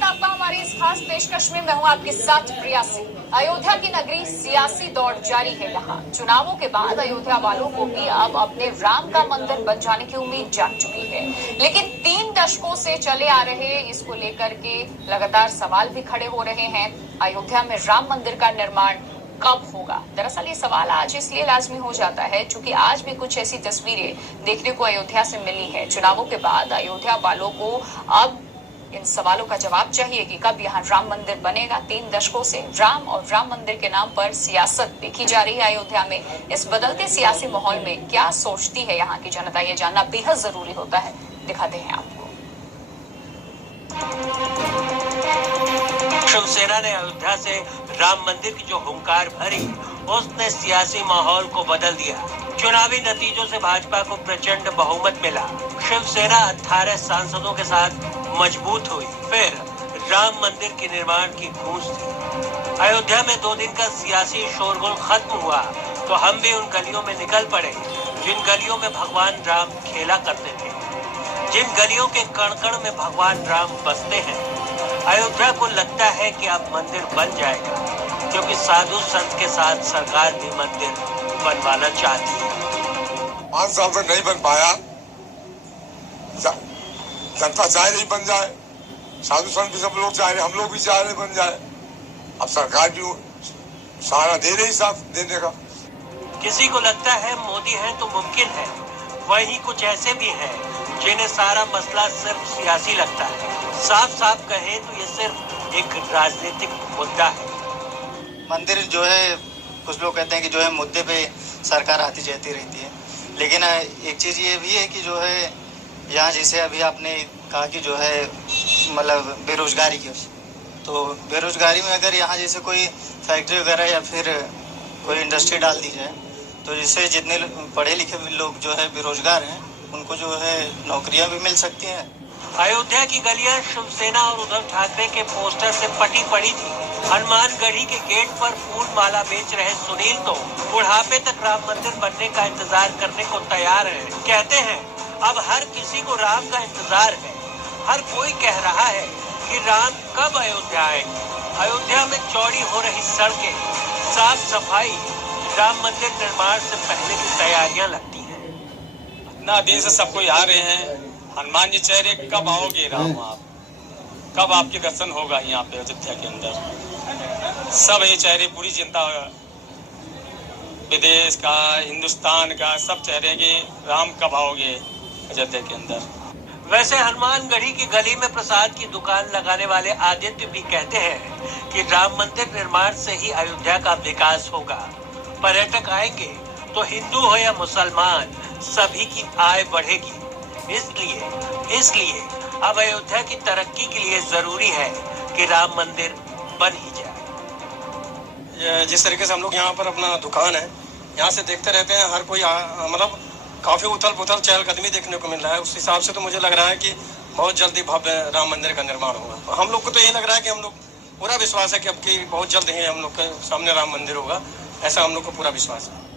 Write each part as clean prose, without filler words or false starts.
स्वागत आपका हमारी इस खास पेशकश में। मैं हूं आपके साथ प्रिया सिंह। अयोध्या की नगरी सियासी दौड़ जारी है। यहाँ चुनावों के बाद अयोध्या वालों को भी अब अपने राम का मंदिर बन जाने की उम्मीद जाग चुकी है, लेकिन 3 दशकों से चले आ रहे इसको लेकर के लगातार सवाल भी खड़े हो रहे हैं। अयोध्या में राम मंदिर का निर्माण कब होगा? दरअसल ये सवाल आज इसलिए लाजमी हो जाता है क्योंकि आज भी कुछ ऐसी तस्वीरें देखने को अयोध्या से मिली है। चुनावों के बाद अयोध्या वालों को अब इन सवालों का जवाब चाहिए कि कब यहाँ राम मंदिर बनेगा। 3 दशकों से राम और राम मंदिर के नाम पर सियासत देखी जा रही है अयोध्या में। इस बदलते सियासी माहौल में क्या सोचती है यहाँ की जनता, ये जानना बेहद जरूरी होता है। दिखाते हैं आपको। शिवसेना ने अयोध्या से राम मंदिर की जो हुंकार भरी, उसने सियासी माहौल को बदल दिया। चुनावी नतीजों से भाजपा को प्रचंड बहुमत मिला। शिवसेना 18 सांसदों के साथ मजबूत हुई। फिर राम मंदिर के निर्माण की गूंज थी। अयोध्या में 2 दिन का सियासी शोरगुल खत्म हुआ तो हम भी उन गलियों में निकल पड़े जिन गलियों में भगवान राम खेला करते थे, जिन गलियों के कण कण में भगवान राम बसते हैं। अयोध्या को लगता है कि अब मंदिर बन जाएगा क्योंकि साधु संत के साथ सरकार भी मंदिर बनवाना चाहती है। 5 साल तक नहीं बन पाया, जनता चाह रही बन जाए, साधु संत भी सब लोग चाह रहे, हम लोग भी चाह रहे बन जाए। अब सरकार भी सहारा दे रही साथ देने का। किसी को लगता है मोदी है तो मुमकिन है, वही कुछ ऐसे भी हैं जिन्हें सारा मसला सिर्फ सियासी लगता है। साफ साफ कहे तो ये सिर्फ एक राजनीतिक मुद्दा है। मंदिर जो है, कुछ लोग कहते हैं कि जो है मुद्दे पे सरकार आती जाती रहती है, लेकिन एक चीज़ ये भी है कि जो है यहाँ जैसे अभी आपने कहा कि जो है मतलब बेरोजगारी की, तो बेरोजगारी में अगर यहाँ जैसे कोई फैक्ट्री वगैरह या फिर कोई इंडस्ट्री डाल दी जाए तो जिससे जितने पढ़े लिखे लोग जो है बेरोजगार हैं उनको जो है नौकरियाँ भी मिल सकती हैं। अयोध्या की गलियां शिवसेना और उद्धव ठाकरे के पोस्टर से पटी पड़ी थी। हनुमानगढ़ी के गेट पर फूल माला बेच रहे सुनील तो बुढ़ापे तक राम मंदिर बनने का इंतजार करने को तैयार है। कहते हैं अब हर किसी को राम का इंतजार है। हर कोई कह रहा है कि राम कब अयोध्या आएंगे। अयोध्या में चौड़ी हो रही सड़कें, साफ सफाई, राम मंदिर निर्माण से पहले की तैयारियां लगती हैं। इतना दिन से सबको आ रहे हैं, हनुमान जी चेहरे कब आओगे राम, आप कब आपके दर्शन होगा यहाँ पे अयोध्या के अंदर। सब ये चेहरे, पूरी जनता, विदेश का, हिंदुस्तान का, सब चेहरे कि राम कब आओगे अयोध्या के अंदर। वैसे हनुमानगढ़ी की गली में प्रसाद की दुकान लगाने वाले आदित्य भी कहते हैं कि राम मंदिर निर्माण से ही अयोध्या का विकास होगा। पर्यटक आएंगे तो हिंदू हो या मुसलमान, सभी की आय बढ़ेगी। इसलिए अब अयोध्या की तरक्की के लिए जरूरी है कि राम मंदिर बन ही जाए। जिस तरीके से हम लोग यहाँ पर अपना दुकान है, यहाँ से देखते रहते हैं, हर कोई मतलब काफी उथल पुथल चहलकदमी देखने को मिल रहा है। उस हिसाब से तो मुझे लग रहा है कि बहुत जल्दी भव्य राम मंदिर का निर्माण होगा। हम लोग को तो ये लग रहा है कि हम लोग पूरा विश्वास है कि अब की बहुत जल्द ही हम लोग के सामने राम मंदिर होगा, ऐसा हम लोग को पूरा विश्वास है।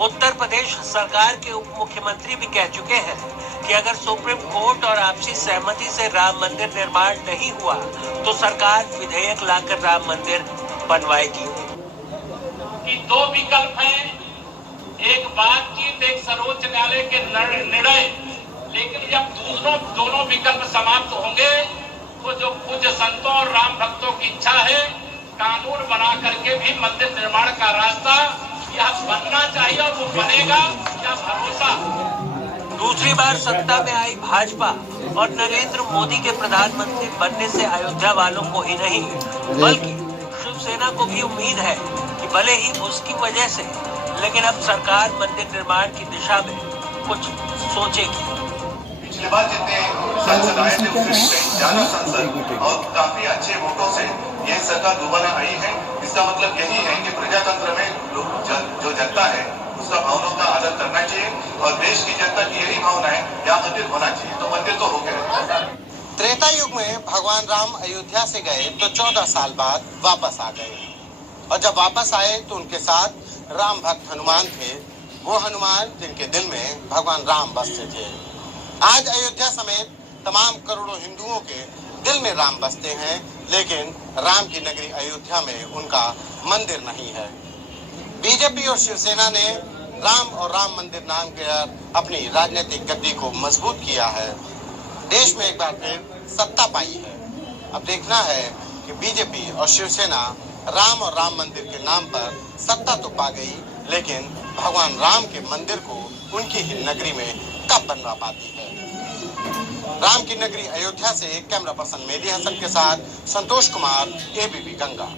उत्तर प्रदेश सरकार के उप मुख्यमंत्री भी कह चुके हैं कि अगर सुप्रीम कोर्ट और आपसी सहमति से राम मंदिर निर्माण नहीं हुआ तो सरकार विधेयक लाकर राम मंदिर बनवाएगी। कि 2 विकल्प हैं, एक बातचीत, एक सर्वोच्च न्यायालय के निर्णय, लेकिन जब दोनों विकल्प समाप्त होंगे तो जो पूज्य संतों और राम भक्तों की इच्छा है, कानून बना करके भी मंदिर निर्माण का रास्ता या बनना चाहिए और वो बनेगा, क्या भरोसा। दूसरी बार सत्ता में आई भाजपा और नरेंद्र मोदी के प्रधानमंत्री बनने से अयोध्या वालों को ही नहीं बल्कि शिवसेना को भी उम्मीद है कि भले ही उसकी वजह से, लेकिन अब सरकार मंदिर निर्माण की दिशा में कुछ सोचेगी। पिछली बार जितने सांसद आए थे उससे ज्यादा सांसद और काफी अच्छे वोटों से यह सरकार दोबारा आई है। इसका मतलब यही है कि प्रजातंत्र में जो जनता है उसका भावनाओं का आदर करना चाहिए और देश की जनता की यही भावना है यहाँ मंदिर होना चाहिए, तो मंदिर तो हो गया। त्रेता युग में भगवान राम अयोध्या से गए तो 14 साल बाद वापस आ गए, और जब वापस आए तो उनके साथ राम भक्त हनुमान थे, वो हनुमान जिनके दिल में भगवान राम बसते थे। आज अयोध्या समेत तमाम करोड़ों हिंदुओं के दिल में राम बसते हैं, लेकिन राम की नगरी अयोध्या में उनका मंदिर नहीं है। बीजेपी और शिवसेना ने राम और राम मंदिर नाम के अपनी राजनीतिक गद्दी को मजबूत किया है। देश में एक बार फिर सत्ता पाई है। अब देखना है कि बीजेपी और शिवसेना राम और राम मंदिर के नाम पर सत्ता तो पा गई, लेकिन भगवान राम के मंदिर को उनकी ही नगरी में कब बनवा पाती है। राम की नगरी अयोध्या से कैमरा पर्सन मेहदी हसन के साथ संतोष कुमार, ABP गंगा।